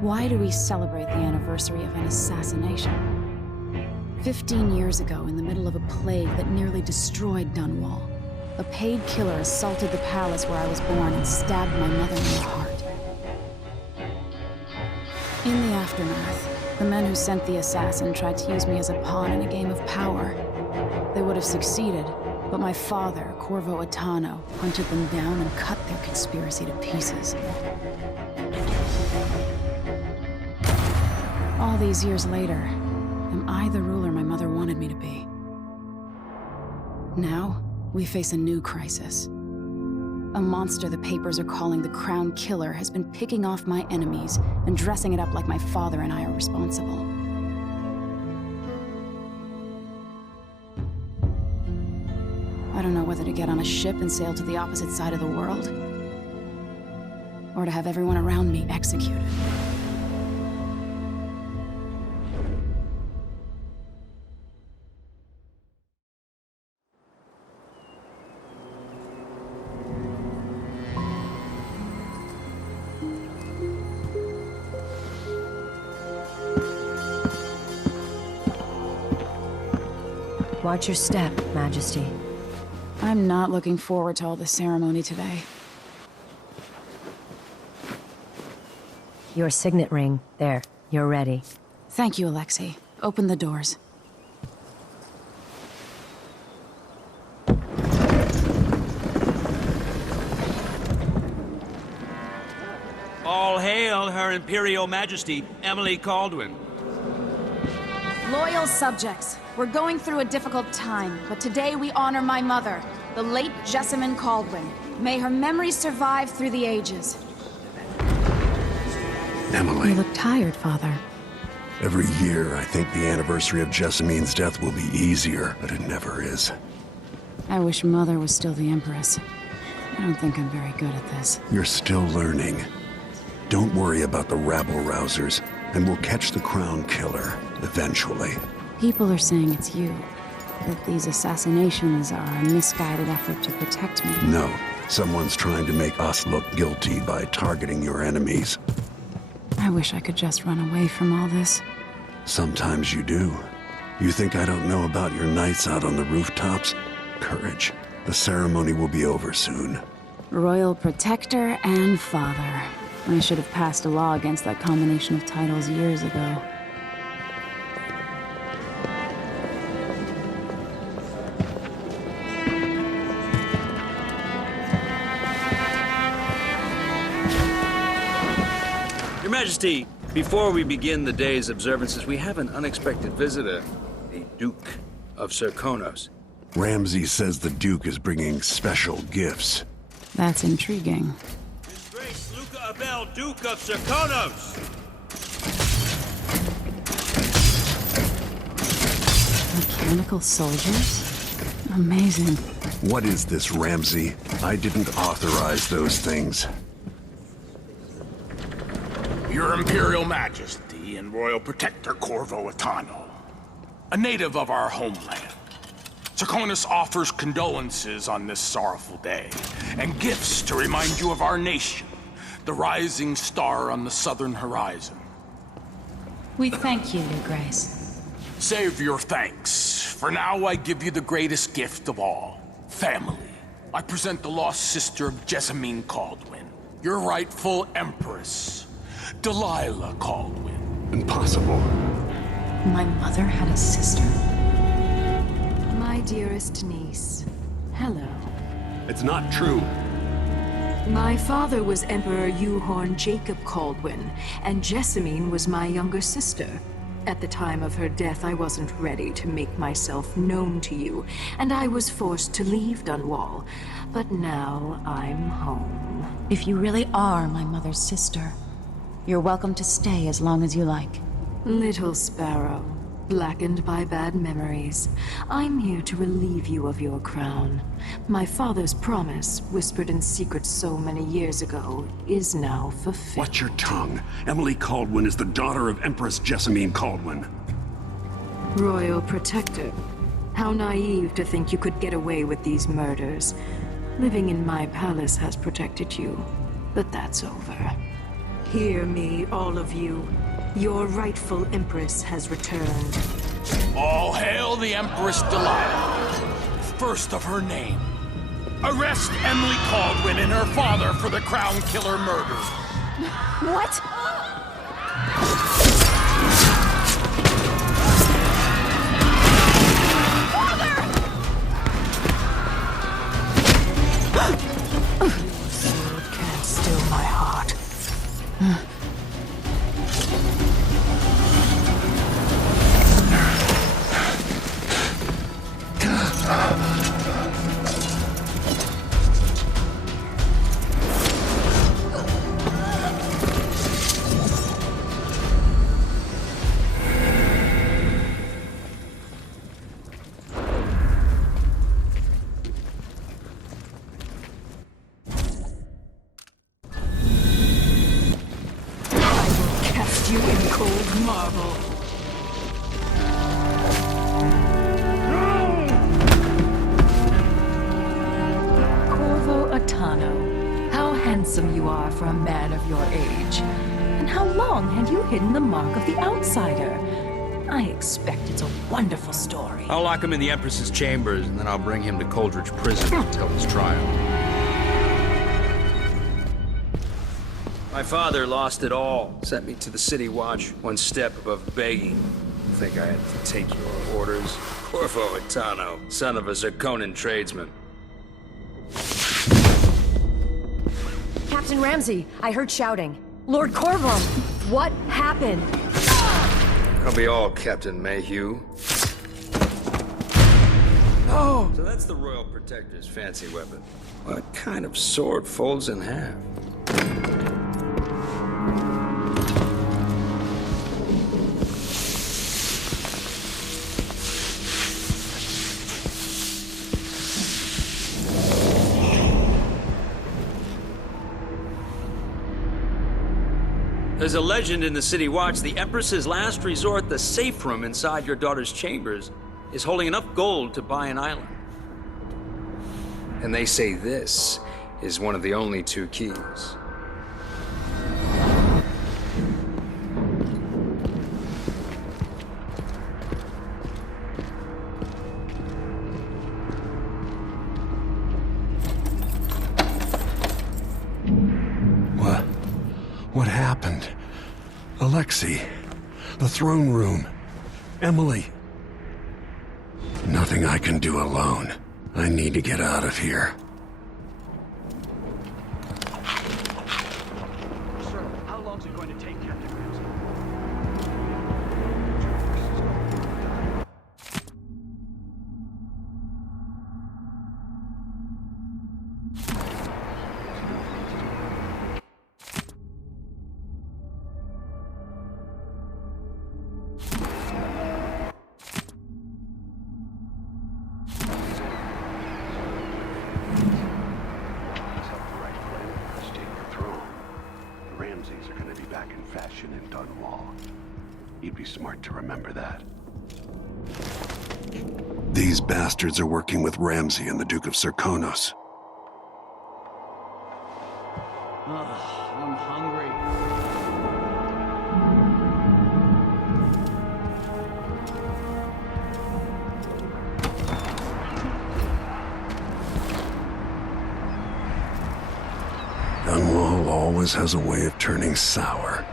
Why do we celebrate the anniversary of an assassination? 15 years ago, in the middle of a plague that nearly destroyed DunWall, a paid killer assaulted the palace where I was born and stabbed my mother in the heart. In the aftermath, the men who sent the assassin tried to use me as a pawn in a game of power. They would have succeeded, but my father, Corvo Attano, hunted them down and cut their conspiracy to pieces. All these years later, am I the ruler my mother wanted me to be? Now, we face a new crisis. A monster the papers are calling the Crown Killer has been picking off my enemies and dressing it up like my father and I are responsible. I don't know whether to get on a ship and sail to the opposite side of the world, or to have everyone around me executed. Watch your step, Majesty. I'm not looking forward to all the ceremony today. Your signet ring. There. You're ready. Thank you, Alexei. Open the doors. All hail Her Imperial Majesty, Emily Kaldwin. Loyal subjects, we're going through a difficult time, but today we honor my mother, the late Jessamine Kaldwin. May her memory survive through the ages. Emily. You look tired, Father. Every year, I think the anniversary of Jessamine's death will be easier, but it never is. I wish Mother was still the Empress. I don't think I'm very good at this. You're still learning. Don't worry about the rabble-rousers, and we'll catch the Crown Killer, eventually. People are saying it's you. That these assassinations are a misguided effort to protect me. No, someone's trying to make us look guilty by targeting your enemies. I wish I could just run away from all this. Sometimes you do. You think I don't know about your nights out on the rooftops? Courage. The ceremony will be over soon. Royal Protector and Father. I should have passed a law against that combination of titles years ago. Your Majesty, before we begin the day's observances, we have an unexpected visitor, the Duke of Serkonos. Ramsay says the Duke is bringing special gifts. That's intriguing. His Grace Luca Abel, Duke of Serkonos! Mechanical soldiers? Amazing. What is this, Ramsay? I didn't authorize those things. Your Imperial Majesty and Royal Protector Corvo Attano, a native of our homeland. Serkonos offers condolences on this sorrowful day, and gifts to remind you of our nation, the rising star on the southern horizon. We thank you, Your Grace. Save your thanks. For now, I give you the greatest gift of all, family. I present the lost sister of Jessamine Kaldwin, your rightful empress, Delilah Kaldwin. Impossible. My mother had a sister? My dearest niece, hello. It's not true. My father was Emperor Yuhorn Jacob Kaldwin, and Jessamine was my younger sister. At the time of her death, I wasn't ready to make myself known to you, and I was forced to leave DunWall. But now I'm home. If you really are my mother's sister, you're welcome to stay as long as you like. Little sparrow, blackened by bad memories, I'm here to relieve you of your crown. My father's promise, whispered in secret so many years ago, is now fulfilled. Watch your tongue. Emily Kaldwin is the daughter of Empress Jessamine Kaldwin. Royal Protector, how naive to think you could get away with these murders. Living in my palace has protected you, but that's over. Hear me, all of you. Your rightful Empress has returned. All hail the Empress Delilah, first of her name. Arrest Emily Kaldwin and her father for the Crown Killer murder. What? Sword can't still my heart. You in cold marble. Corvo Attano, how handsome you are for a man of your age. And how long had you hidden the mark of the outsider? I expect it's a wonderful story. I'll lock him in the Empress's chambers, and then I'll bring him to Coldridge Prison to tell his trial. My father lost it all. Sent me to the City Watch, one step above begging. Think I had to take your orders? Corvo Attano, son of a Zirconan tradesman. Captain Ramsey, I heard shouting. Lord Corvo, what happened? I'll be all, Captain Mayhew. Oh! So that's the Royal Protector's fancy weapon. What kind of sword folds in half? There's a legend in the City Watch. The Empress's last resort, the safe room inside your daughter's chambers, is holding enough gold to buy an island. And they say this is one of the only two keys. What happened? Alexei, the throne room, Emily. Nothing I can do alone. I need to get out of here. Sir, how long is it going to take, Captain Ramsey? Ramses are going to be back in fashion in DunWall. You'd be smart to remember that. These bastards are working with Ramsey and the Duke of Serkonos. I'm hungry. DunWall always has a way of turning sour,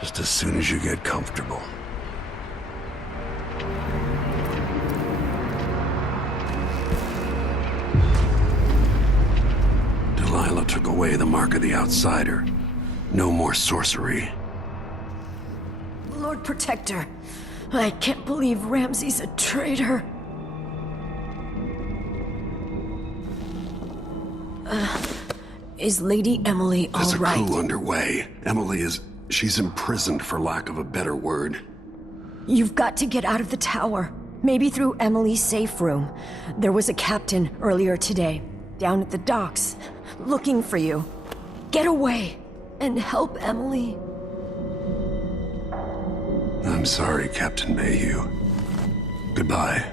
just as soon as you get comfortable. Delilah took away the mark of the outsider. No more sorcery. Lord Protector, I can't believe Ramsey's a traitor. Is Lady Emily all There's a right? coup underway. She's imprisoned for lack of a better word. You've got to get out of the tower. Maybe through Emily's safe room. There was a captain earlier today, down at the docks, looking for you. Get away and help Emily. I'm sorry, Captain Mayhew. Goodbye.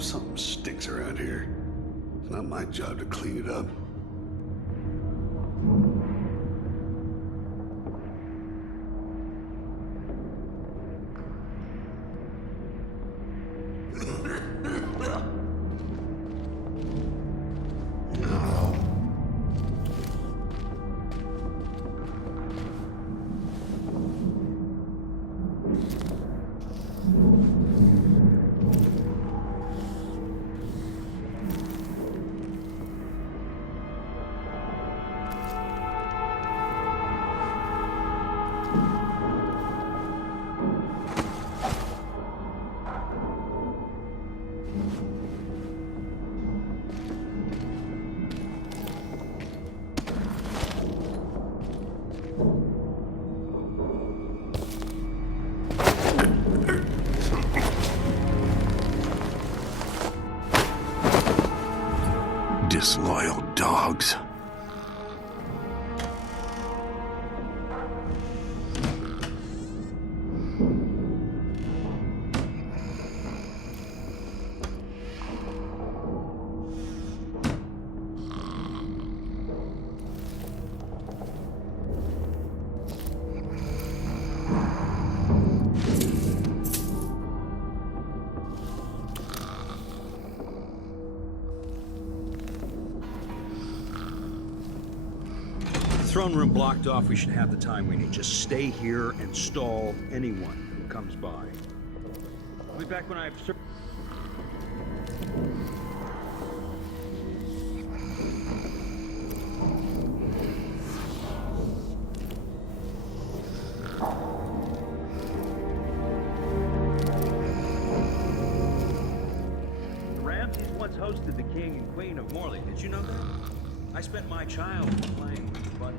Something stinks around here. It's not my job to clean it up. Disloyal dogs. Throne room blocked off. We should have the time we need. Just stay here and stall anyone who comes by. I'll be back when I've... The Ramses once hosted the king and queen of Morley. Did you know that? I spent my childhood playing with Bunty.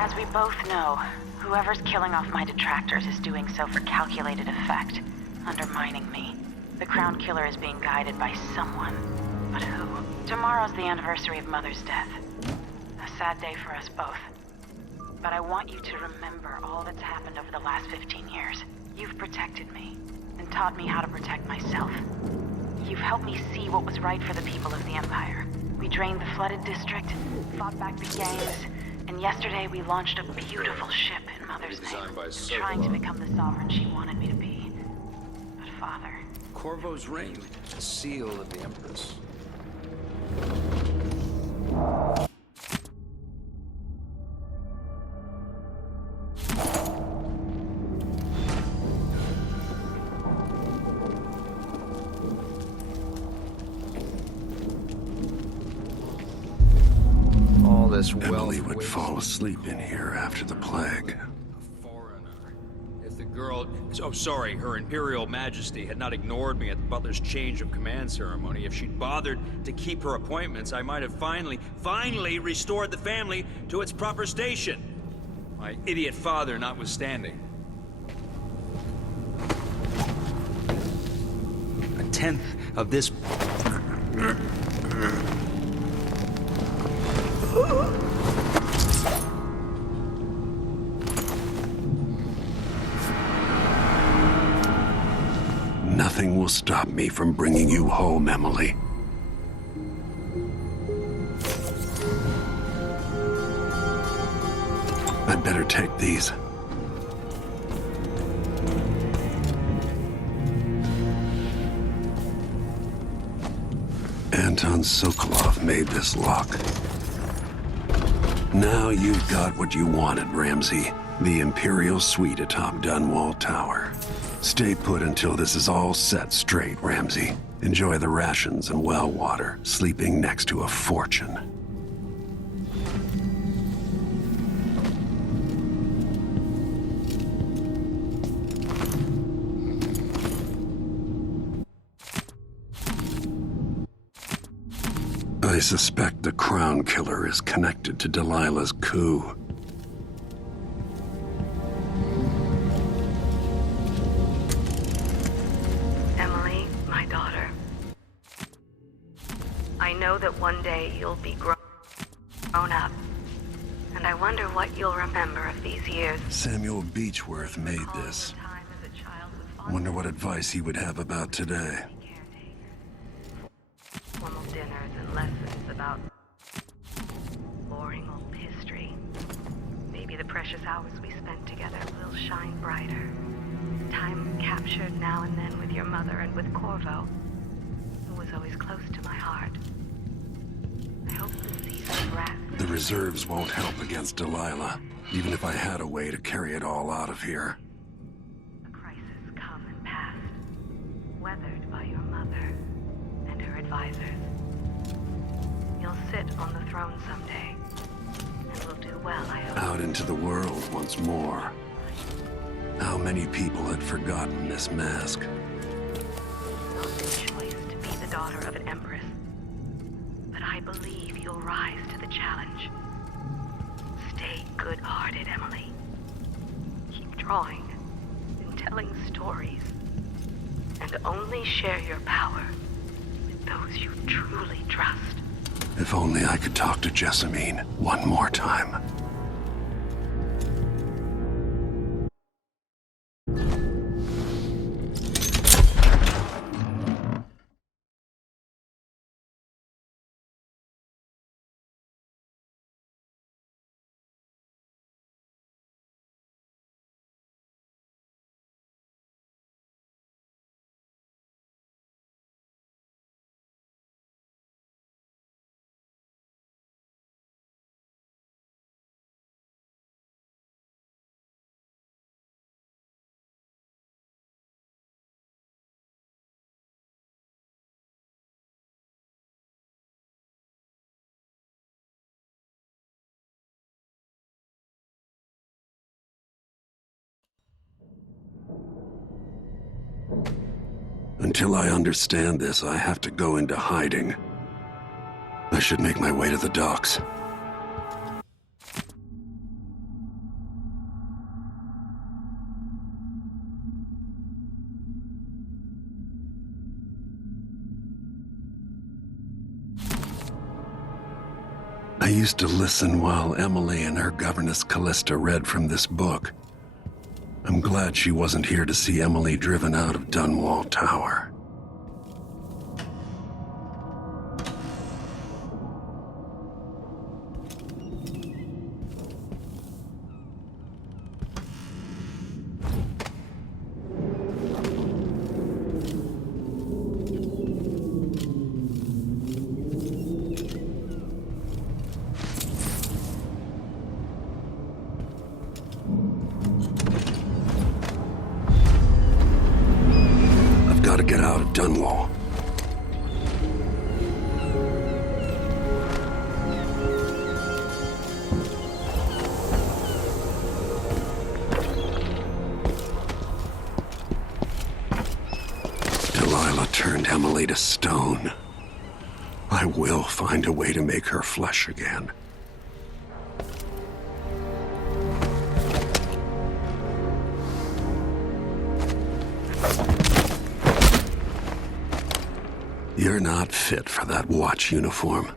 As we both know, whoever's killing off my detractors is doing so for calculated effect, undermining me. The Crown Killer is being guided by someone. But who? Tomorrow's the anniversary of Mother's death. A sad day for us both. But I want you to remember all that's happened over the last 15 years. You've protected me, and taught me how to protect myself. You've helped me see what was right for the people of the Empire. We drained the flooded district, fought back the gangs, and yesterday we launched a beautiful ship in Mother's name, trying to become the sovereign she wanted me to be. But Father... Corvo's ring, the seal of the Empress. this wealth... Emily would wasted fall asleep in here after the plague. A foreigner. If the girl... Oh, sorry, Her Imperial Majesty had not ignored me at the butler's change of command ceremony. If she'd bothered to keep her appointments, I might have finally restored the family to its proper station. My idiot father notwithstanding. A tenth of this... Nothing will stop me from bringing you home, Emily. I'd better take these. Anton Sokolov made this lock. Now you've got what you wanted, Ramsey. The Imperial Suite atop DunWall Tower. Stay put until this is all set straight, Ramsey. Enjoy the rations and well water, sleeping next to a fortune. I suspect the Crown Killer is connected to Delilah's coup. Emily, my daughter. I know that one day you'll be grown up, and I wonder what you'll remember of these years. Samuel Beechworth made this. Wonder what advice he would have about today. Formal dinners and lessons about boring old history. Maybe the precious hours we spent together will shine brighter. Time captured now and then with your mother and with Corvo, who was always close to my heart. I hope the season wraps. The reserves won't help against Delilah, even if I had a way to carry it all out of here. A crisis come and passed, weathered by your mother and her advisors. You'll sit on the throne someday, and will do well, I hope. Out into the world once more. How many people had forgotten this mask? Not your choice to be the daughter of an empress, but I believe you'll rise to the challenge. Stay good-hearted, Emily. Keep drawing and telling stories, and only share your power with those you truly trust. If only I could talk to Jessamine one more time. Until I understand this, I have to go into hiding. I should make my way to the docks. I used to listen while Emily and her governess Callista read from this book. I'm glad she wasn't here to see Emily driven out of DunWall Tower. Gotta get out of DunWall. turned Emily to stone. I will find a way to make her flesh again. You're not fit for that watch uniform.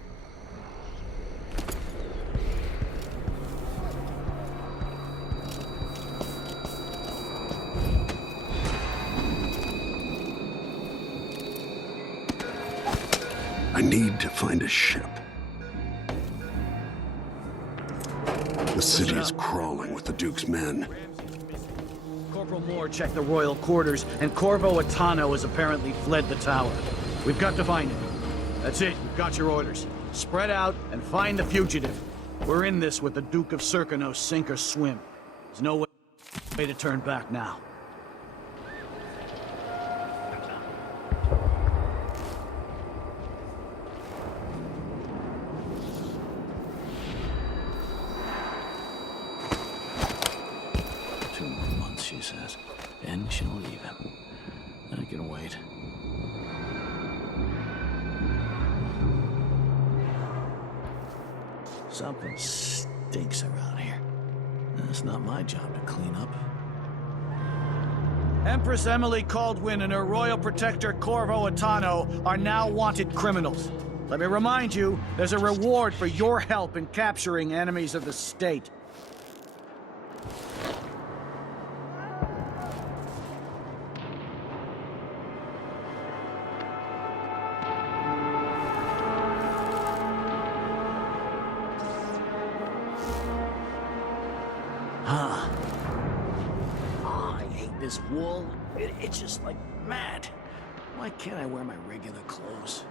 I need to find a ship. The city is crawling with the Duke's men. Corporal Moore checked the royal quarters, and Corvo Attano has apparently fled the tower. We've got to find him. That's it. We've got your orders. Spread out and find the fugitive. We're in this with the Duke of Serkano, sink or swim. There's no way to turn back now. She says, and she'll leave him. I can wait. Something stinks around here. It's not my job to clean up. Empress Emily Kaldwin and her royal protector Corvo Attano are now wanted criminals. Let me remind you, there's a reward for your help in capturing enemies of the state. This wool, it itches like mad. Why can't I wear my regular clothes?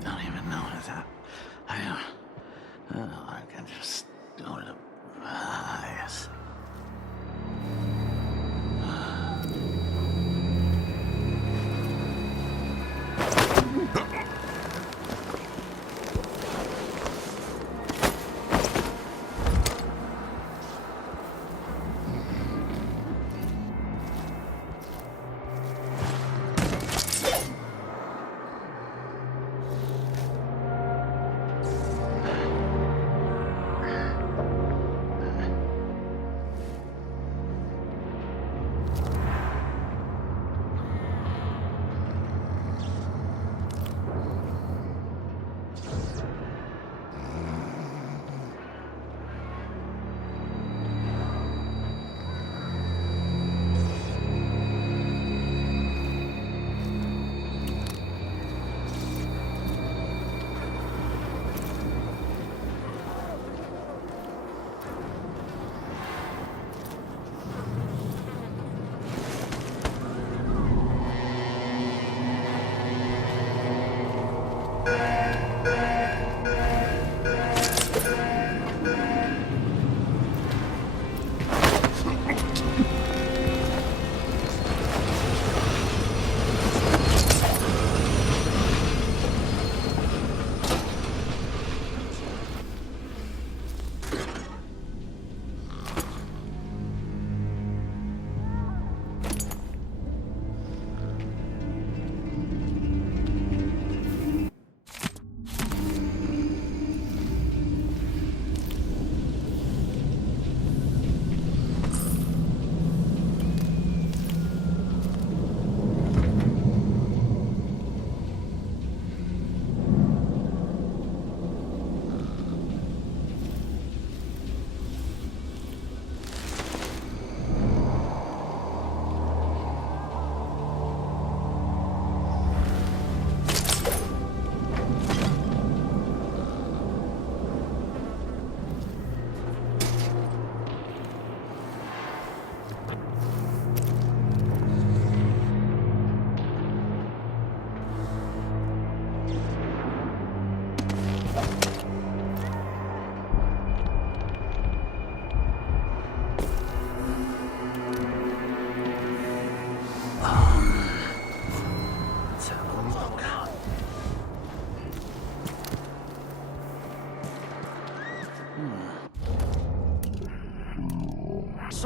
Don't even know that. I can just go to the highest.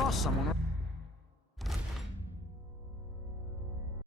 saw someone.